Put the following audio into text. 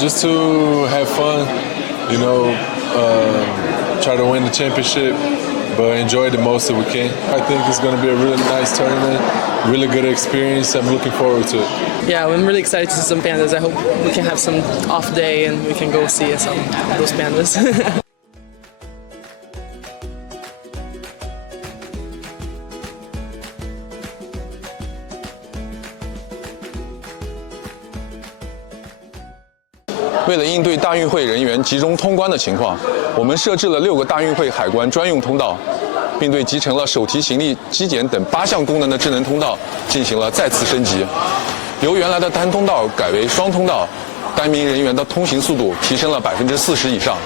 Just to have fun, try to win the championship, but enjoy it the most that we can. I think it's going to be a really nice tournament, really good experience. I'm looking forward to it. Yeah, I'm really excited to see some pandas. I hope we can have some off day and we can go see some of those pandas. 为了应对大运会人员集中通关的情况，我们设置了6个大运会海关专用通道，并对集成了手提行李机检等8项功能的智能通道进行了再次升级，由原来的单通道改为双通道，单名人员的通行速度提升了40%以上。